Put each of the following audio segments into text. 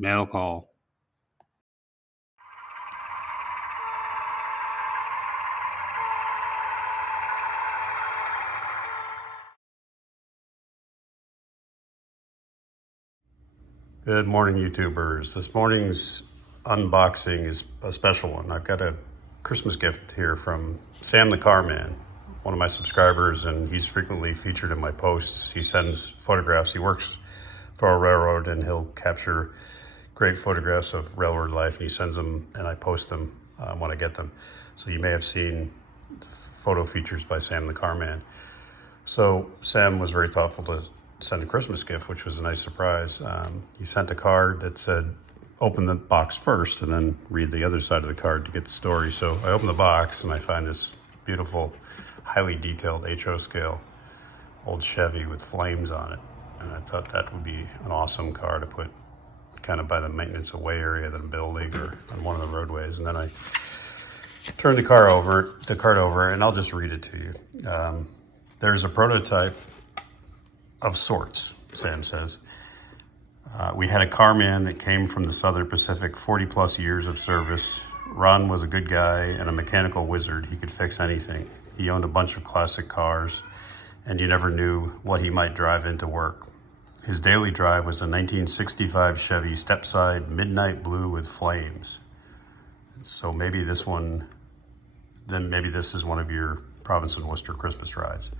Mail call. Good morning, YouTubers. This morning's unboxing is a special one. I've got a Christmas gift here from Sam the Carman, one of my subscribers, and he's frequently featured in my posts. He sends photographs. He works for a railroad, and he'll capture great photographs of railroad life, and he sends them, and I post them when I get them. So you may have seen photo features by Sam the Carman. So Sam was very thoughtful to send a Christmas gift, which was a nice surprise. He sent a card that said, open the box first and then read the other side of the card to get the story. So I open the box and I find this beautiful, highly detailed HO scale old Chevy with flames on it. And I thought that would be an awesome car to put kind of by the maintenance away area that I'm building or on one of the roadways. And then I turned the card over, and I'll just read it to you. There's a prototype of sorts, Sam says. We had a carman that came from the Southern Pacific, 40 plus years of service. Ron was a good guy and a mechanical wizard. He could fix anything. He owned a bunch of classic cars, and you never knew what he might drive into work. His daily drive was a 1965 Chevy stepside midnight blue with flames. So maybe this is one of your Province and Worcester Christmas rides.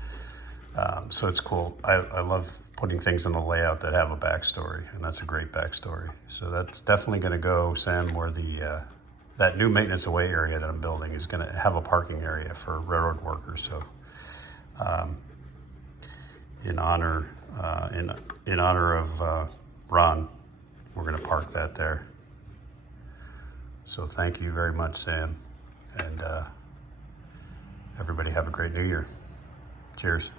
So it's cool. I love putting things in the layout that have a backstory, and that's a great backstory. So that's definitely going to go, Sam, where that new maintenance away area that I'm building is going to have a parking area for railroad workers. So in honor of Ron, we're going to park that there. So thank you very much, Sam, and everybody have a great New Year. Cheers.